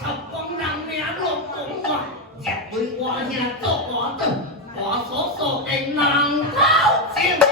ฉับปองดังเมียลงกงว่าเจ็บมืวาเนี่ยโตกหัวตึกหัวโซโซเองนางเท้าเ